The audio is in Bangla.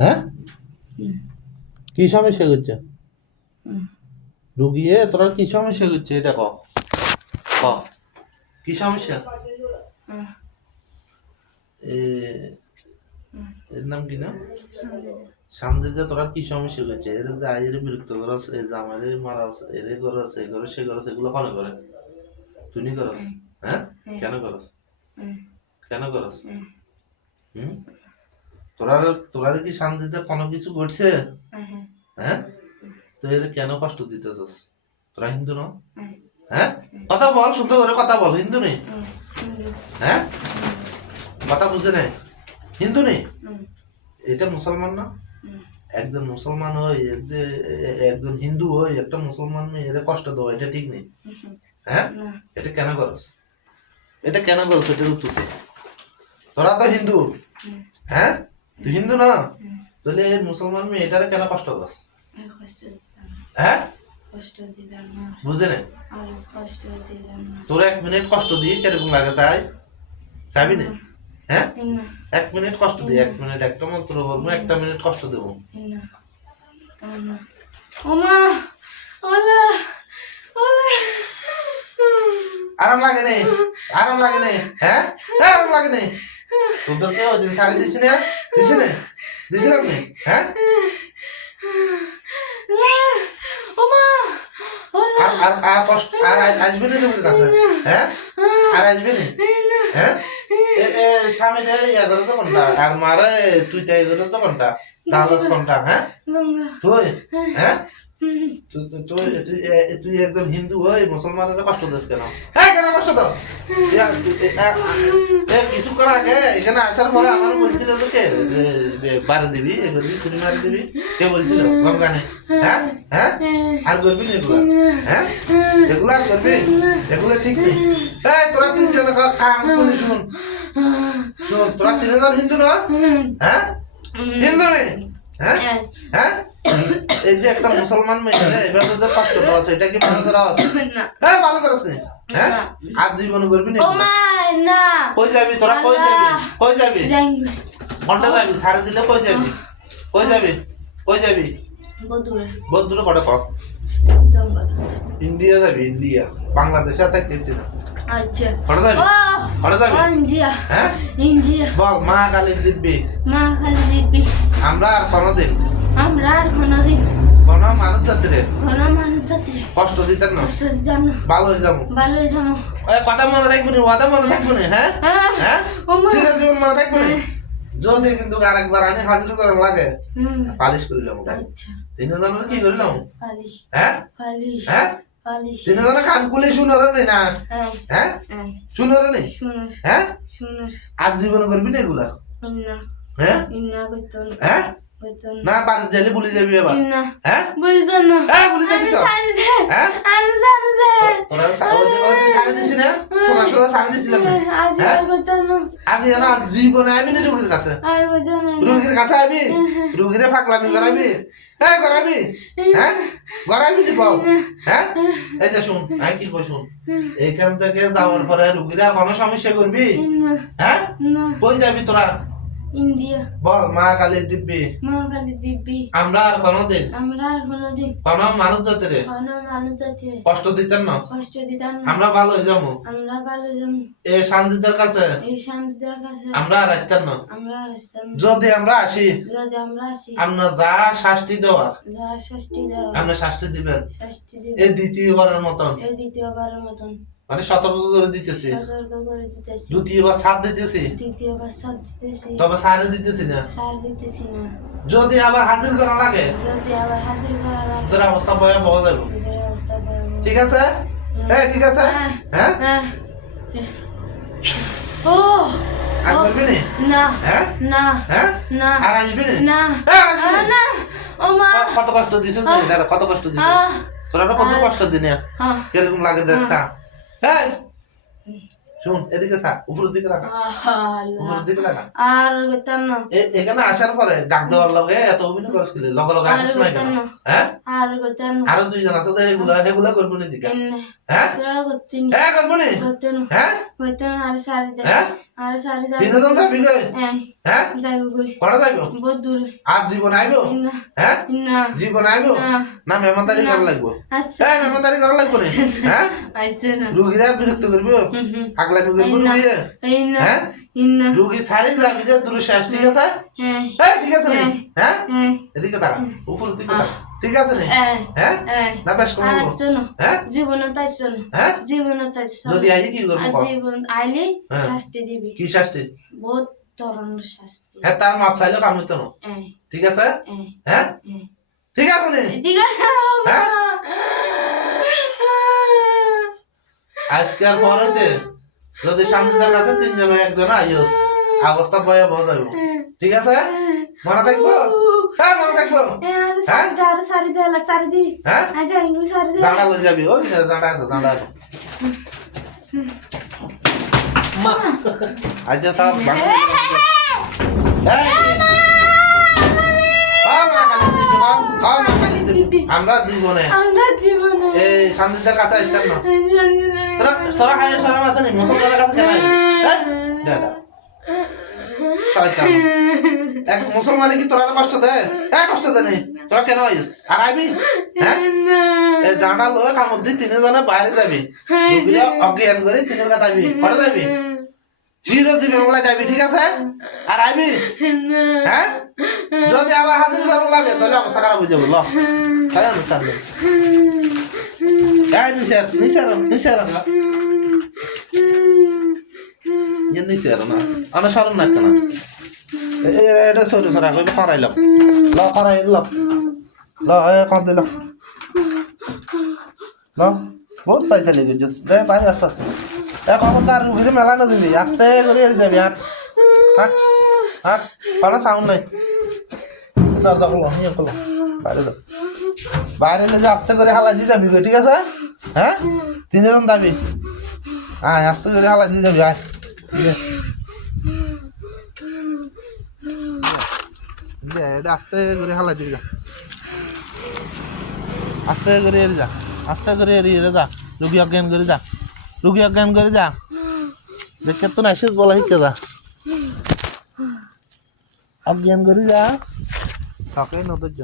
হ্যাঁ কি সমস্যা করছে রুগী তোরা কি সমস্যা করছে এটা ক ক কি সমস্যা এর নাম কি না সামনে যে তোরা কি সমস্যা করছে এর যে আইয়ের বিরক্ত করস এই জামারে মারাস এরে করস এই করস সে করস এগুলো কেন করে তুই নি করস হ্যাঁ কেন করস কেন করস হুম তোরা তোরা কি শান্তিতে কোনো কিছু ঘটছে হ্যাঁ তো এর কেন কষ্ট দিতেছস তোরা হিন্দু না হ্যাঁ কথা বল শুদ্ধ করে কথা বল হিন্দু নেই হ্যাঁ কথা বুঝে নেই হিন্দু নেই এটা মুসলমান না একজন মুসলমান হই একজন হিন্দু হই একটা মুসলমান মেয়ে এর কষ্ট দেওয়া এটা ঠিক নেই হ্যাঁ এটা কেন করস এটা কেন করস এটা উত্তর দে তোরা তো হিন্দু হ্যাঁ তুই হিন্দু না তাহলে মুসলমান মেয়ে এটারে কেন কষ্ট করস হ্যাঁ বুঝে নেই তোর 1 মিনিট কষ্ট দিয়ে কিরকম লাগে চাই চাবি না হ্যাঁ 1 মিনিট কষ্ট দিই 1 মিনিট একটা মন্ত্র বলবো 1 মিনিট কষ্ট দেবো আরাম লাগে নেই আরাম লাগে নেই হ্যাঁ আরাম লাগে নেই তোদেরকে ওই দিন শাড়ি দিছি না দিছি না আপনি হ্যাঁ আর কষ্ট আর আসবে না তোর কাছে হ্যাঁ আর আসবে না হ্যাঁ স্বামী ইয়া করে তো কোনটা আর মারে তুই তাই করে তো কোনটা দালাস কোনটা হ্যাঁ তুই হ্যাঁ তুই একজন হিন্দু হই মুসলমানের কষ্ট দিস কেন হ্যাঁ কেন কষ্ট দিস কিছু করা আগে এখানে আসার পরে আমার বলছিল তো কে বারে দিবি ছুরি মারি দিবি কে বলছিল গঙ্গানে হ্যাঁ হ্যাঁ আর করবি না এগুলো হ্যাঁ এগুলো আর করবি এগুলো ঠিক নেই তোরা 3 জন কাম করি শুন তোরা 3 জন হিন্দু না হ্যাঁ হিন্দু নেই হ্যাঁ হ্যাঁ এই যে একটা মুসলমান মেয়ে এবার তোদের কষ্ট দেওয়া আছে এটা কি ভালো করা আছে হ্যাঁ ভালো করাস নি হ্যাঁ আর জীবন করবি না কই যাবি তোরা কই যাবি কোনটা যাবি সারে দিলে কই যাবি বদুরে কটা কর ইন্ডিয়া যাবি ইন্ডিয়া বাংলাদেশে আর কেটে না আচ্ছা কটা যাবি ইন্ডিয়া হ্যাঁ ইন্ডিয়া বল মা কালী দিব্যি আমরা আর কোনদিন কোন মানুষ জাতিরে কষ্ট দিতেন না ভালো হয়ে যাবো কথা মনে থাকবো না ওয়াদা মনে থাকবো না হ্যাঁ হ্যাঁ চির জীবন মনে থাকবো না যদি কিন্তু আরেকবার আনি হাজির করার লাগে পালিশ করিলাম 3 জনের কি করিলাম হ্যাঁ হ্যাঁ 3 জনের কান খুলে শুনোর নেই না হ্যাঁ শুনোর নেই হ্যাঁ আর জীবন করবি না এগুলা হ্যাঁ হ্যাঁ না বাড়ি যাইলে ভুলে যাবি এবার হ্যাঁ বুঝছেন না হ্যাঁ ভুলে যাবি তো হ্যাঁ আর জানো দে তোরা সাড়ে দিছি না সোনা সাড়ে দিছিলাম আজ আর কইতাম না আজ না জীবনে আইবি না রোগীর কাছে আর বুঝছেন না রোগীর কাছে আইবি রোগীরে ফাকলামি করাবি হ্যাঁ করাবি হ্যাঁ করাবি দি বল হ্যাঁ এই যে শুন আই কি কই শুন এইখান থেকে যাওয়ার পরে রোগীরা কোনো সমস্যা করবি হ্যাঁ কই যাবি তোরা ইন্ডিয়া বল মা কালী দিব্যি আমরা আর কোনদিন কোন মানুষ জাতিরে কষ্ট দিতেন না আমরা ভালো হয়ে যাবো এই শান্তিদের কাছে আমরা আর আসতেন না যদি আমরা আসি আমরা যা শাস্তি দেওয়ার আমরা শাস্তি দিবেন এই দ্বিতীয়বারের মতন মানে সতর্ক করে দিতেছি দ্বিতীয়বার সাথ দিতেছি তবে সারে দিতেছি না যদি আবার হাজির করা লাগে তোর অবস্থা ভয়াবহ যাবে ঠিক আছে হ্যাঁ ঠিক আছে হ্যাঁ ও আর করবি না হ্যাঁ না হ্যাঁ না আর আসবি না না ও মা কত কষ্ট দিছিস কত কষ্ট দিছিস তোরা কত কষ্ট দিনে কিরকম লাগে দেখছা এই শুন এদিকে থাক উপরের দিকে থাক উপরের দিকে থাক আর কইতাম না এখানে আসার পরে ডাক দেওয়ার লগে এত অভিনয় করছিস লগে লগে আসিস না কেন হ্যাঁ আর কইতাম না আর 2 জন আছে তো এগুলা করব না দিকে হ্যাঁ তোরা করছিস হ্যাঁ করব না হ্যাঁ কইতাম আর সারি দে হ্যাঁ আরে সারি যাবে তিনজন যাবি কই হ্যাঁ যাইব কই কটা যাইব বহুত দূর আজ জীবন আইবো হ্যাঁ না জীবন আইবো না মেহমানদারি করা লাগবো আচ্ছা এই মেহমানদারি করা লাগবো না হ্যাঁ আইছে না রুগীরা বিরক্ত করবো আগলামি করবো রুগী হ্যাঁ রুগী সারি যাবি যে দূরে শেষ ঠিক আছে এই ঠিক আছে নে হ্যাঁ এদিকে দাঁড়া উপর দিকে দাঁড়া ঠিক আছে নে হ্যাঁ না বেশ করবো হ্যাঁ জীবনে তাইছো না হ্যাঁ জীবনে তাইছো যদি আই কি করবো জীবন আইলে শাস্তি দিবি কি শাস্তি বহুত ধরনের শাস্তি হ্যাঁ তার মাপ চাইলে কাম হইতো না ঠিক আছে হ্যাঁ ঠিক আছে নে ঠিক আছে হ্যাঁ আজকের পরেতে যদি শান্তিদার কাছে তিনজনের একজন আইও অবস্থা ভয়াবহ যাইব ঠিক আছে মনে থাকবো হ্যাঁ মনে থাকবো সারি দি হ্যাঁ আচ্ছা ইংলিশ সারি দি দাঁড়া লই যাবি ওই দাঁড়া আছে দাঁড়া আছে মা আজ তা আমরা জীবনে এই শান্তিদার কাছে আসতাম না তোরা খাই সরাম আছে নি মুসলমানের কাছে কেন এক মুসলমানে কি তোরা কষ্ট দেয় হ্যাঁ কষ্ট দেয় নি তোরা কেন আইস আর আইবি হ্যাঁ এই জানা লয়ে কামড় দি তিনজনে বাইরে যাবি অজ্ঞান করে তিনজন কাছে আইবি পরে যাবি চিরজীবী বাংলা যাবি ঠিক আছে আর আইবি হ্যাঁ যদি আবার হাজির করা লাগে তাহলে অবস্থা খারাপ হয়ে যাবে ল তাই অনুষ্ঠান নিচার নিচার নিচার নিচার না আমার সরম না কেন এটা সরু সরা কই খরাইলাম ল খরাইলাম ল কাঁদ দিলাম ল বহুত পয়সা লেগে যাচ্ছে রে ভাই আস্তে আস্তে খবরদার ঘুরে মেলা না দিবি আস্তে করে এড়ে যাবি আর হাট হাট কোনো সাউন্ড নাই দরজা খোলো নিয়ে খোলো বাইরে দাও বাইরে এলে যে আস্তে করে হালা দিয়ে যাবি ঠিক আছে হ্যাঁ তিনজন যাবি আয় আস্তে করে হালা দিয়ে যাবি আয় আস্তে করে হালা দিবি আস্তে করে এড়ে যা আস্তে করে এড়িয়ে যা রুগী অজ্ঞান করে যা রুগী অজ্ঞান করে যা দেখে তো না শেষ বলা হিকে যা অজ্ঞান করে যা তাকে নদর্য